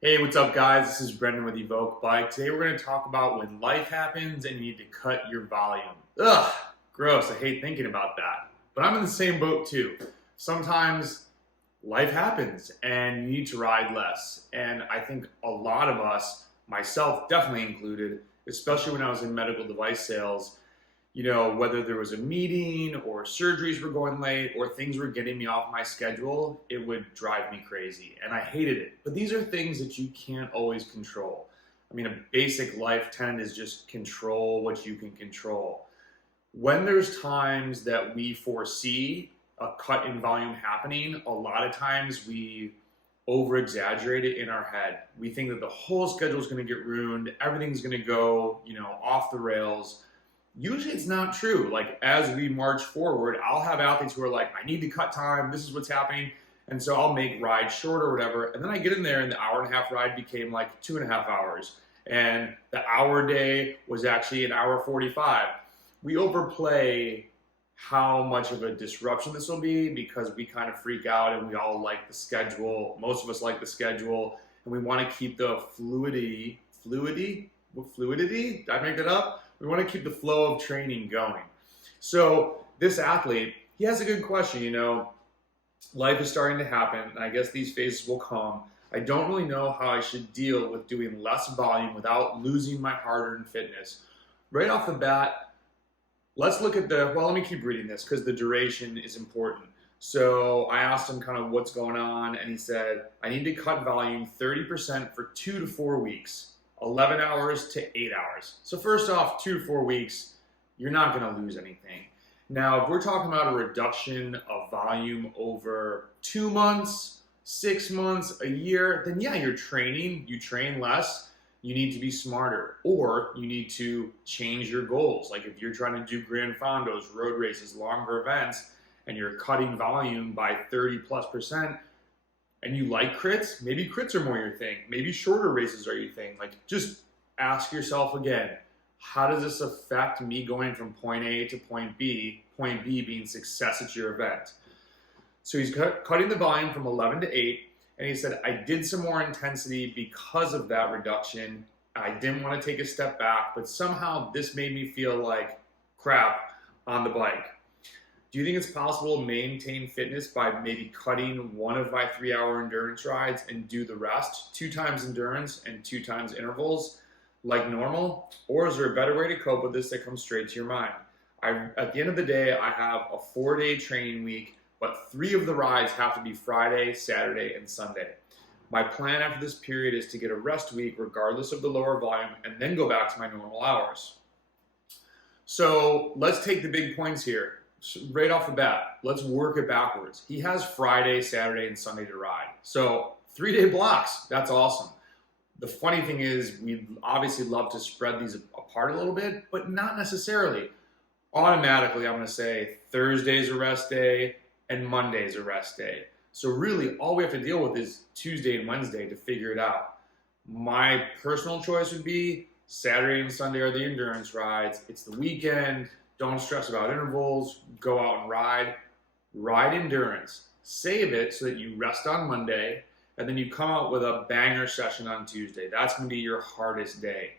Hey, what's up, guys? This is Brendan with EVOQ Bike. Today we're going to talk about when life happens and you need to cut your volume. Ugh, gross. I hate thinking about that. But I'm in the same boat too. Sometimes life happens and you need to ride less. And I think a lot of us, myself definitely included, especially when I was in medical device sales, whether there was a meeting or surgeries were going late or things were getting me off my schedule, it would drive me crazy. And I hated it. But these are things that you can't always control. I mean, a basic life tenet is just control what you can control. When there's times that we foresee a cut in volume happening, a lot of times we over exaggerate it in our head. We think that the whole schedule is going to get ruined, everything's going to go, off the rails. Usually it's not true. Like, as we march forward, I'll have athletes who are like, I need to cut time, this is what's happening. And so I'll make rides short or whatever. And then I get in there and the hour and a half ride became like 2.5 hours. And the hour day was actually an hour 45. We overplay how much of a disruption this will be because we kind of freak out and we all like the schedule. Most of us like the schedule and we want to keep the fluidity, did I make that up? We want to keep the flow of training going. So this athlete, he has a good question, life is starting to happen, and I guess these phases will come. I don't really know how I should deal with doing less volume without losing my hard-earned fitness. Right off the bat, let's look at let me keep reading this because the duration is important. So I asked him kind of what's going on, and he said, I need to cut volume 30% for 2 to 4 weeks. 11 hours to 8 hours. So first off, 2 to 4 weeks, you're not going to lose anything. Now, if we're talking about a reduction of volume over 2 months, 6 months, a year, then yeah, you're training, you train less, you need to be smarter, or you need to change your goals. Like if you're trying to do grand fondos, road races, longer events, and you're cutting volume by 30+%, and you like crits, maybe crits are more your thing. Maybe shorter races are your thing. Like, just ask yourself again, how does this affect me going from point A to point B being success at your event? So he's cutting the volume from 11 to 8, and he said, I did some more intensity because of that reduction. I didn't want to take a step back, but somehow this made me feel like crap on the bike. Do you think it's possible to maintain fitness by maybe cutting one of my 3-hour endurance rides and do the rest, 2 times endurance and 2 times intervals like normal? Or is there a better way to cope with this that comes straight to your mind? At the end of the day, I have a 4-day training week, but 3 of the rides have to be Friday, Saturday, and Sunday. My plan after this period is to get a rest week regardless of the lower volume and then go back to my normal hours. So let's take the big points here. Right off the bat, let's work it backwards. He has Friday, Saturday, and Sunday to ride. So 3-day blocks, that's awesome. The funny thing is we'd obviously love to spread these apart a little bit, but not necessarily. Automatically, I'm going to say Thursday's a rest day and Monday's a rest day. So really, all we have to deal with is Tuesday and Wednesday to figure it out. My personal choice would be Saturday and Sunday are the endurance rides. It's the weekend. Don't stress about intervals, go out and ride endurance, save it so that you rest on Monday, and then you come out with a banger session on Tuesday. That's gonna be your hardest day.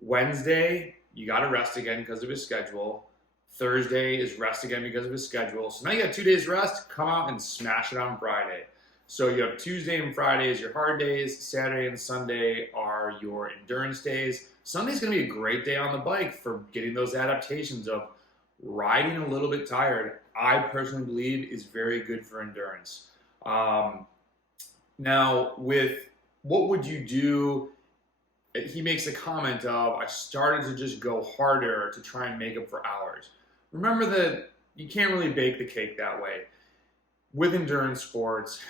Wednesday, you gotta rest again because of his schedule. Thursday is rest again because of his schedule. So now you got 2 days rest, come out and smash it on Friday. So you have Tuesday and Friday as your hard days, Saturday and Sunday are your endurance days. Sunday's gonna be a great day on the bike for getting those adaptations of riding a little bit tired. I personally believe is very good for endurance. Now, with what would you do? He makes a comment of, I started to just go harder to try and make up for hours. Remember that you can't really bake the cake that way. With endurance sports,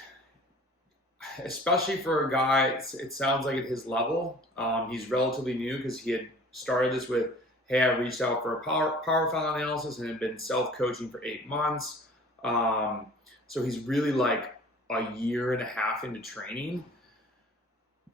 especially for a guy, it sounds like at his level, he's relatively new because he had started this with, hey, I reached out for a power file analysis and had been self-coaching for 8 months. So he's really like a 1.5 years into training.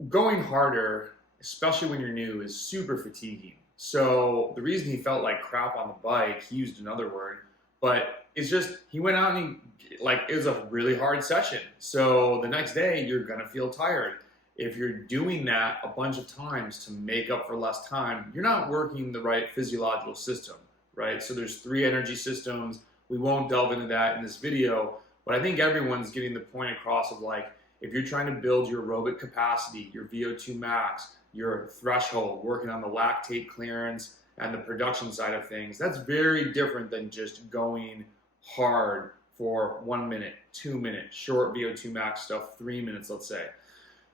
Going harder, especially when you're new, is super fatiguing. So the reason he felt like crap on the bike, he used another word, but it's just, he went out and it was a really hard session. So the next day you're gonna feel tired. If you're doing that a bunch of times to make up for less time, you're not working the right physiological system, right? So there's 3 energy systems. We won't delve into that in this video, but I think everyone's getting the point across of like, if you're trying to build your aerobic capacity, your VO2 max, your threshold, working on the lactate clearance and the production side of things, that's very different than just going hard for 1 minute, 2 minutes, short VO2 max stuff, 3 minutes, let's say.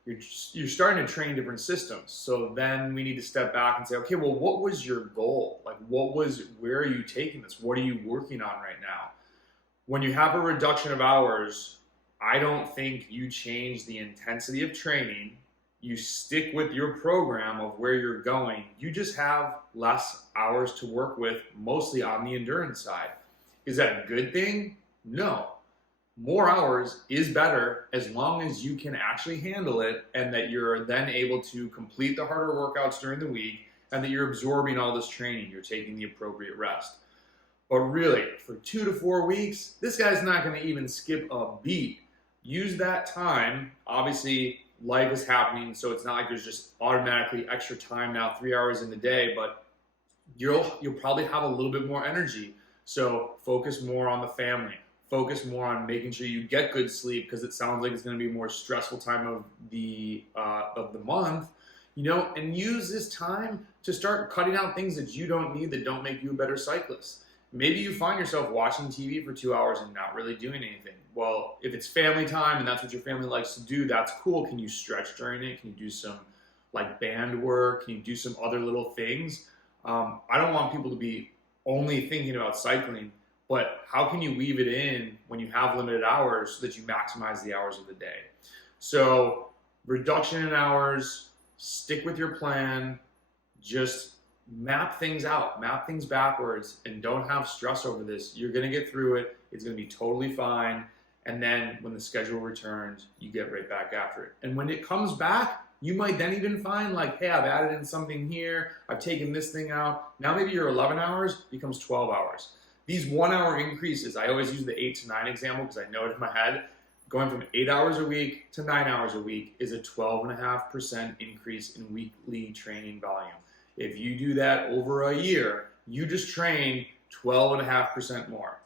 You're starting to train different systems. So then we need to step back and say, okay, well, what was your goal? Like, where are you taking this? What are you working on right now? When you have a reduction of hours, I don't think you change the intensity of training. You stick with your program of where you're going. You just have less hours to work with, mostly on the endurance side. Is that a good thing? No. More hours is better as long as you can actually handle it and that you're then able to complete the harder workouts during the week and that you're absorbing all this training. You're taking the appropriate rest. But really, for 2 to 4 weeks, this guy's not going to even skip a beat. Use that time. Obviously, life is happening, so it's not like there's just automatically extra time now, 3 hours in the day, but you'll probably have a little bit more energy. So focus more on the family. Focus more on making sure you get good sleep, because it sounds like it's going to be a more stressful time of the month, you know, and use this time to start cutting out things that you don't need, that don't make you a better cyclist. Maybe you find yourself watching TV for 2 hours and not really doing anything. Well, if it's family time and that's what your family likes to do, that's cool. Can you stretch during it? Can you do some like band work? Can you do some other little things? I don't want people to be only thinking about cycling, but how can you weave it in when you have limited hours so that you maximize the hours of the day? So reduction in hours, stick with your plan, just map things out, map things backwards, and don't have stress over this. You're gonna get through it. It's gonna be totally fine. And then when the schedule returns, you get right back after it. And when it comes back, you might then even find like, hey, I've added in something here. I've taken this thing out. Now maybe your 11 hours becomes 12 hours. These 1 hour increases, I always use the 8 to 9 example because I know it in my head. Going from 8 hours a week to 9 hours a week is a 12.5% increase in weekly training volume. If you do that over a year, you just train 12.5% more.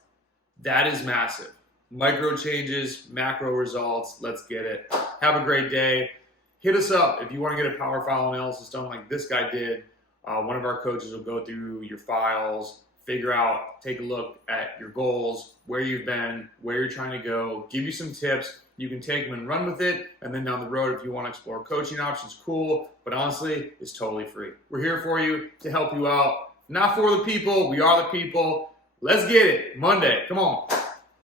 That is massive. Micro changes, macro results, let's get it. Have a great day. Hit us up if you want to get a power file analysis done like this guy did. One of our coaches will go through your files, figure out, take a look at your goals, where you've been, where you're trying to go, give you some tips. You can take them and run with it. And then down the road, if you want to explore coaching options, cool. But honestly, it's totally free. We're here for you to help you out. Not for the people, we are the people. Let's get it. Monday, come on.